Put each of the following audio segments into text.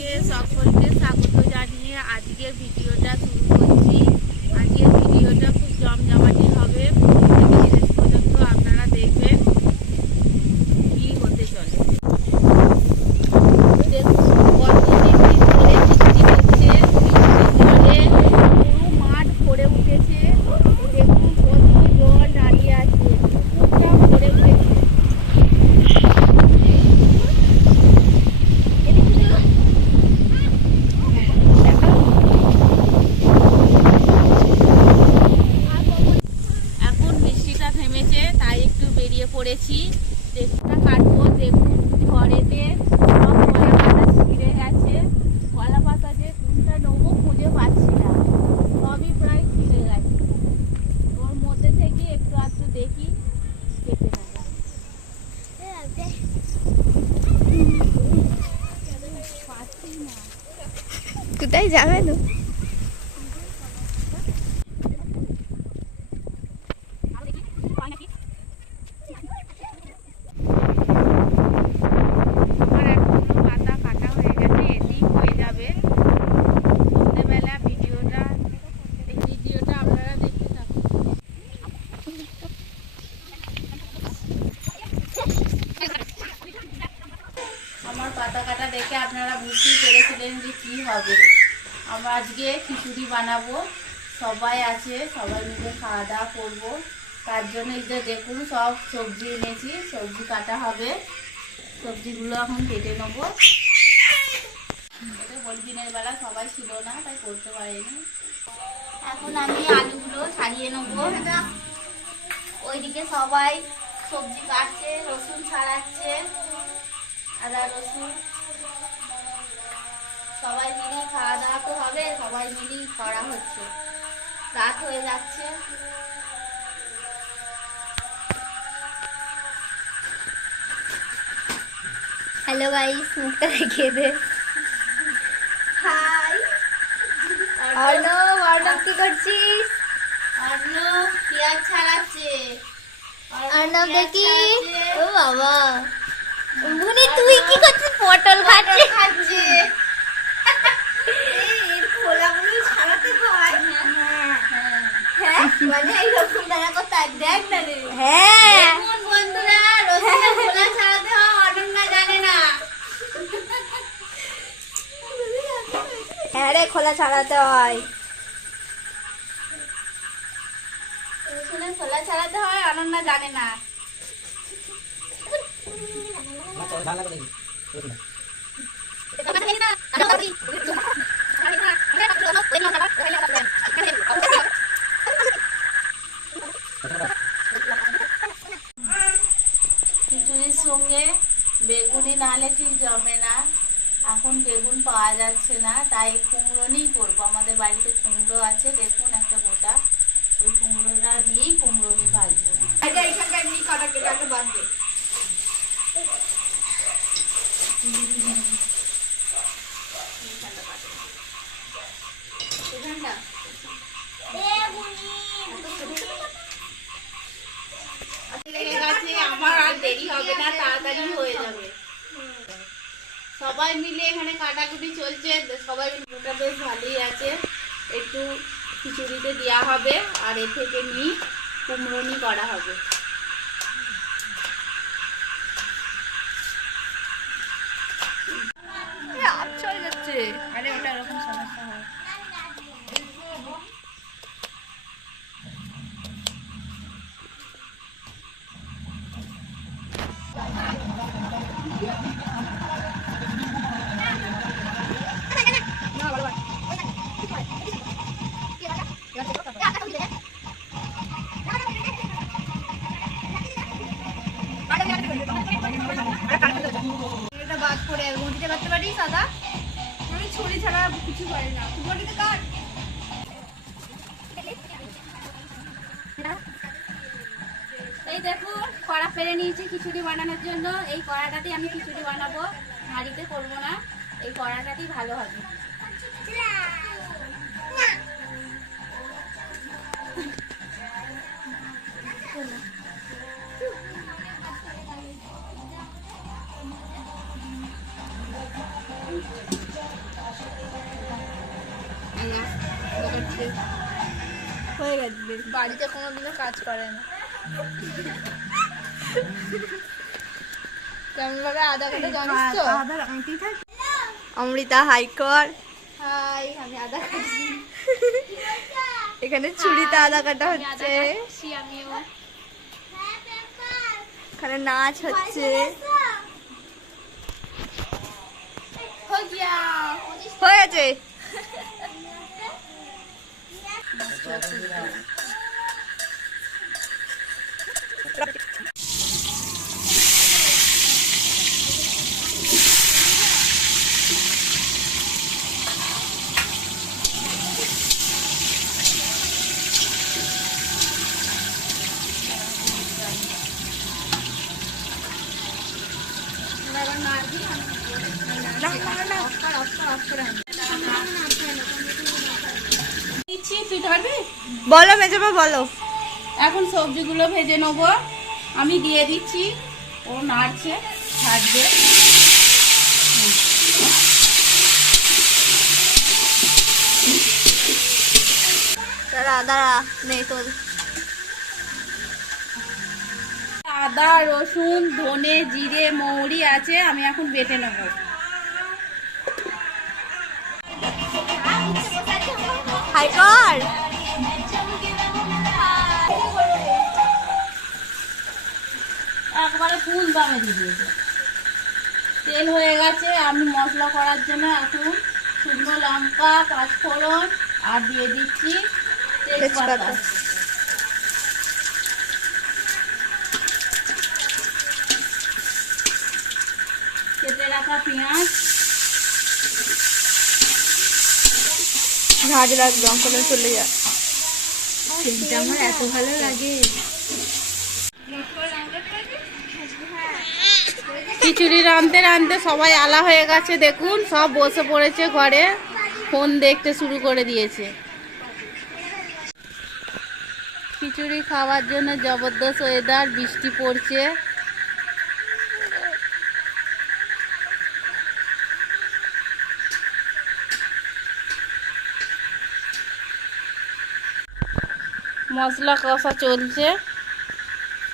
থেকে সকলকে স্বাগত জানিয়ে আজকের ভিডিওটা শুরু করছি। আজকের ভিডিওটা খুব জমজমাটি হবে, প্রথম থেকে শেষ পর্যন্ত আপনারা দেখবেন কি হতে চলে। দেখুন কত বৃষ্টি জলে বৃষ্টি হচ্ছে, বৃষ্টির জলে পুরো মাঠ ভরে উঠেছে। দেখুন কত জল দাঁড়িয়ে আছে, পুকুরটা ভরে উঠেছে। এখন বৃষ্টিটা থেমেছে তাই একটু বেরিয়ে পড়েছি, দেখুনটা কাটবো। দেখুন ঝড়েতে সব কলা পাতা ছিঁড়ে গেছে, কলা পাতা যে কোনটা নেবো খুঁজে পাচ্ছি না, সবই প্রায় ছিঁড়ে গেছে। ওর মধ্যে থেকে একটু আধটু দেখি কেটে নেবো। পাচ্ছি না, কোথায় যাবে না? আমার এখনো পাতা কাটা হয়ে গেছে, এদিক হয়ে যাবে। সন্ধ্যেবেলা ভিডিওটা আপনারা দেখতে থাকুন। আমার পাতা কাটা দেখে আপনারা বুঝতেই পেরেছিলেন যে কি হবে। আমরা আজকে খিচুড়ি বানাবো, সবাই আছে, সবাই মিলে খাওয়া দাওয়া করবো। তার জন্য এই যে দেখুন সব সবজি এনেছি, সবজি কাটা হবে। সবজিগুলো এখন কেটে নেবো। দিনের বেলা সবাই ছিল না তাই করতে পারিনি। এখন আমি আলুগুলো ছাড়িয়ে নেবো। ওইদিকে সবাই সবজি কাটছে, রসুন ছাড়াচ্ছে, আদা রসুন। সবাই মিলেই খাওয়া দাওয়া তো হবে, সবাই মিলেই করা হচ্ছে। রাত হয়ে যাচ্ছে। হ্যালো গাইস, মুখটা দেখিয়ে দে। হাই অর্ণব, অর্ণব কি করছিস? অর্ণব পেঁয়াজ ছাড়াচ্ছে। অর্ণব পেঁয়াজ দেখি। ছাড়াচ্ছে। ও বাবা, বুনি তুই কি করছিস? পটল খাচ্ছিস? খাচ্ছে। এর খোলাগুলো ছাড়াতে হয়। হ্যাঁ, মানে এইরকম দাঁড়া করতে দেখ না রে। হ্যাঁ দেখুন বন্ধুরা, রসুনের খোলা ছাড়াতে হয়, অনন্যা জানে না। হ্যাঁ রে, খোলা ছাড়াতে হয়। রসুনের খোলা ছাড়াতে হয়, অনন্যা জানে না। খিচুড়ির সঙ্গে বেগুনি নাহলে ঠিক জমে না। এখন বেগুন পাওয়া যাচ্ছে না তাই কুমড়ো নিয়েই করবো। আমাদের বাড়িতে কুমড়ো আছে, দেখুন একটা গোটা, ওই কুমড়োটা দিয়েই কুমড়ো নিয়ে ভাজবো। এখানটা আমার আর দেরি হবে না, তাড়াতাড়ি হয়ে যাবে। সবাই মিলে এখানে কাটাকুটি চলছে, সবাই মিলে বেশ ভালোই আছে। একটু খিচুড়িতে দেওয়া হবে আর এ থেকে নিয়ে কুমড়োনি করা হবে। চলে যাচ্ছে। আরে ওটা এরকম সমস্যা হয়। এটা বাদ করে গন্ডিতে কাটতে পারিস আদা? আমি ছুরি ছাড়া কিছু পারি না। গন্ডিতে কাট। এই দেখুন কড়া ফেলে নিয়েছি খিচুড়ি বানানোর জন্য। এই কড়াটাতেই আমি খিচুড়ি বানাবো, হাঁড়িতে করবো না। এই কড়াটাতেই ভালো হবে। হয়ে গেছে, বাড়িতে কোনোদিনও কাজ করে না। কেমন ভাবে আদা কাটা জানিস তো? অমৃতা হাই কর। হাই, আমি আদা কাটছি। এখানে ছুরিতে আদা কাটা হচ্ছে, আমিও এখানে নাচ হচ্ছে। হয়েছে। বলো মেজমা বলো। এখন সবজিগুলো ভেজে নেবো, আমি দিয়ে দিচ্ছি, ও নাড়ছে ছাড়বে। দাঁড়া নেই তোর। আদা রসুন ধনে জিরে মৌরি আছে, আমি এখন বেটে নেবো। হাই কর। একবারে ফুল দামে দিয়ে দিয়েছে। তেল হয়ে গেছে, আমি মশলা করার জন্য এখন শুকনো লঙ্কা পাঁচফোড়ন আর দিয়ে দিচ্ছি তেজপাতা। কেটে রাখা পেঁয়াজ, ঝাঁজ লাগবে অঙ্কনে চলে যা। আমার এত ভালো লাগে। খিচুড়ি রাঁধতে রাঁধতে সবাই আলা হয়ে গেছে, দেখুন সব বসে পড়েছে ঘরে, ফোন দেখতে শুরু করে দিয়েছে। খিচুড়ি খাওয়ার জন্য জবরদস্ত ওয়েদার, বৃষ্টি পড়ছে। মশলা কষা চলছে,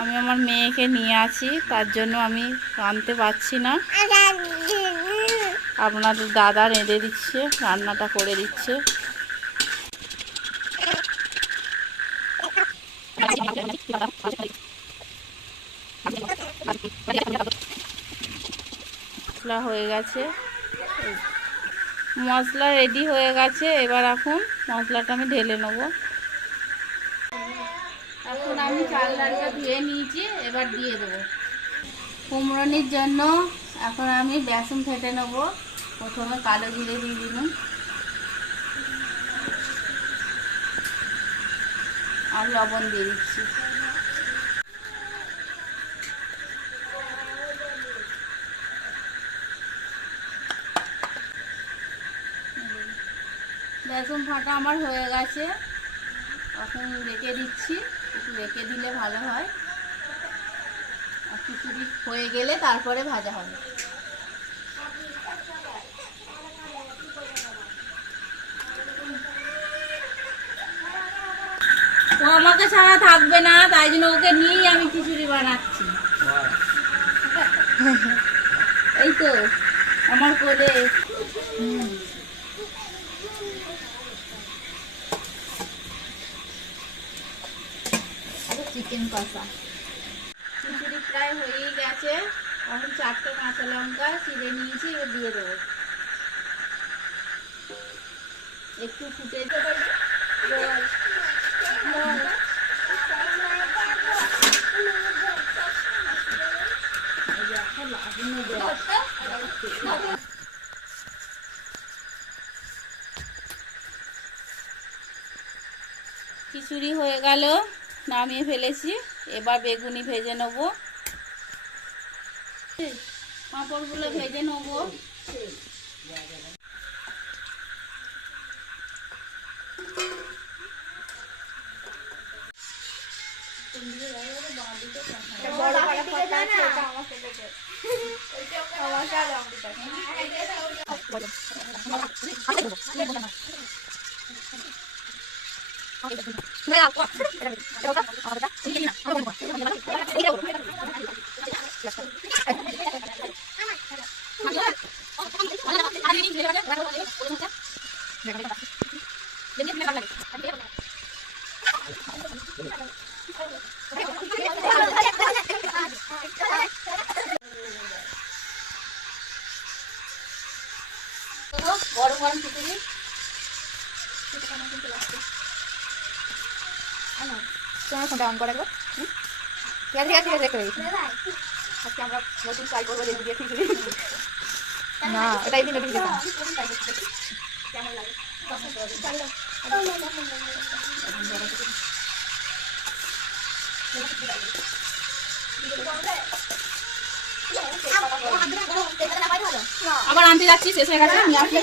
আমি আমার মেয়েকে নিয়ে আছি, তার জন্য আমি রাঁধতে পারছি না। আপনাদের দাদা রেঁধে দিচ্ছে, রান্নাটা করে দিচ্ছে। মশলা হয়ে গেছে, মশলা রেডি হয়ে গেছে। এবার এখন মশলাটা আমি ঢেলে নেবো। এখন আমি চাল ডালটা ধুয়ে নিয়েছি, এবার দিয়ে দেবো কুমড়োনির জন্য। এখন আমি বেসন ফেটে নেবো। প্রথমে কালো জিরে দিয়ে দিলাম আর লবণ দিয়ে দিচ্ছি। বেসন ফাটা আমার হয়ে গেছে, এখন রেখে দিচ্ছি, একটু রেখে দিলে ভালো হয়। আর খিচুড়ি হয়ে গেলে তারপরে ভাজা হবে। ও আমাকে ছাড়া থাকবে না, তাই জন্য ওকে নিয়েই আমি খিচুড়ি বানাচ্ছি। এই তো আমার কোলে। চিকেন কষা খিচুড়ি প্রায় হয়েই গেছে। এখন 4টে কাঁচা লঙ্কা চিড়ে নিয়েছি, এবার দিয়ে দেবো। একটু ফুটে খিচুড়ি হয়ে গেল, নামিয়ে ফেলেছি। এবার বেগুনি ভেজে নেব, পাঁপড়গুলো ভেজে নেব। গরম গরম খিচুড়ি তোমার ফোনটা অন করে একবার। ঠিক আছে ঠিক আছে ঠিক আছে, দেখতে পেয়েছি। আজকে আমরা নতুন ট্রাই করবো লেবু দিয়ে খিচুড়ি। না এটাই দিন নোটিফিকেশন। কেমন লাগে? আবার আনতে যাচ্ছি, শেষ হয়ে গেছে, নিয়ে আসলে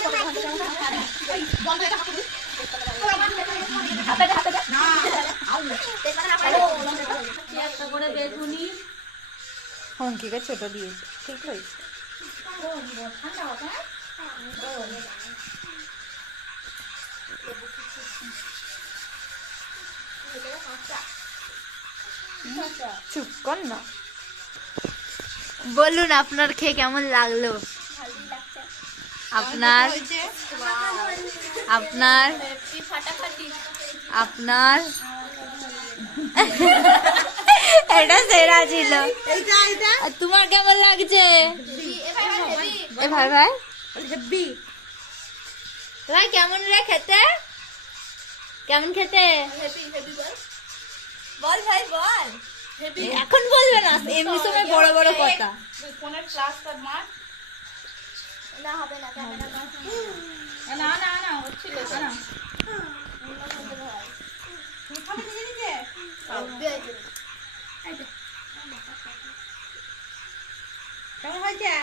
একটা করে বেগুনি হঙ্কিকে ছোট দিয়েছে, ঠিক হয়েছে। চুপ কর না, বলুন আপনার খেয়ে কেমন লাগলো? আপনার আপনার আপনার এটা সেরা ছিল। আর তোমার কেমন লাগছে? এ ভাই ভাই ভাই কেমন রে খেতে? কেমন খেতে? বল ভাই বল। এখন বলবে না, এমনি সময় বড় বড় কথা। ফোনের ফ্ল্যাশটা মার। না হবে না, না না না হচ্ছিল না। কেমন হয়েছে?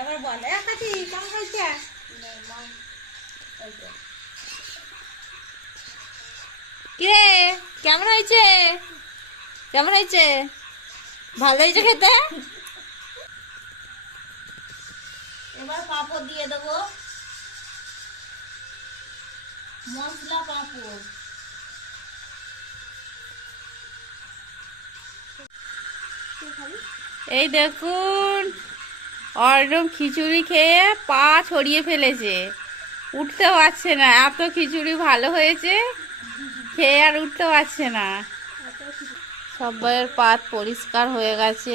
এবার বল, কাকি কেমন হয়েছে? কিরে কেমন হয়েছে? কেমন হয়েছে? ভালো হয়েছে খেতে? এবার পাঁপড় দিয়ে দেবো, মশলা পাঁপড়। এই দেখুন, অর্ণব খিচুড়ি খেয়ে পা ছড়িয়ে ফেলেছে, উঠতে পারছে না। এত খিচুড়ি ভালো হয়েছে, খেয়ে আর উঠতে পারছে না। সবাইয়ের পাত পরিষ্কার হয়ে গেছে।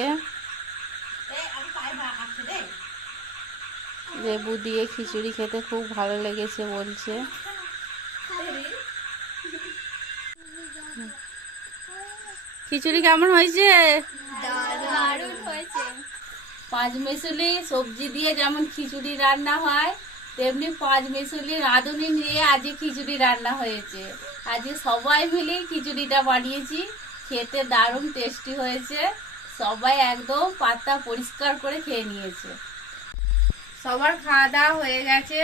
লেবু দিয়ে খিচুড়ি খেতে খুব ভালো লেগেছে বলছে। খিচুড়ি কেমন হয়েছে? দারুণ হয়েছে। পাঁচ মেশুলি সবজি দিয়ে যেমন খিচুড়ি রান্না হয়, তেমনি পাঁচ মেশুলি রাঁধুনি নিয়ে আজকে খিচুড়ি রান্না হয়েছে। আজকে সবাই মিলে খিচুড়িটা বানিয়েছি, খেতে দারুণ টেস্টি হয়েছে। সবাই একদম পাতা পরিষ্কার করে খেয়ে নিয়েছে। সবার খাওয়া দাওয়া হয়ে গেছে,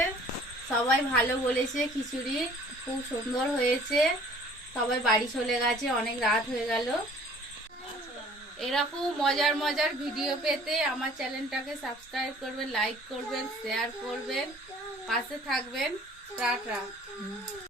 সবাই ভালো বলেছে, খিচুড়ি খুব সুন্দর হয়েছে। সবাই বাড়ি চলে গেছে, অনেক রাত হয়ে গেল। এরকম মজার মজার ভিডিও পেতে আমার চ্যানেলটাকে সাবস্ক্রাইব করবেন, লাইক করবেন, শেয়ার করবেন, পাশে থাকবেন। টাটা।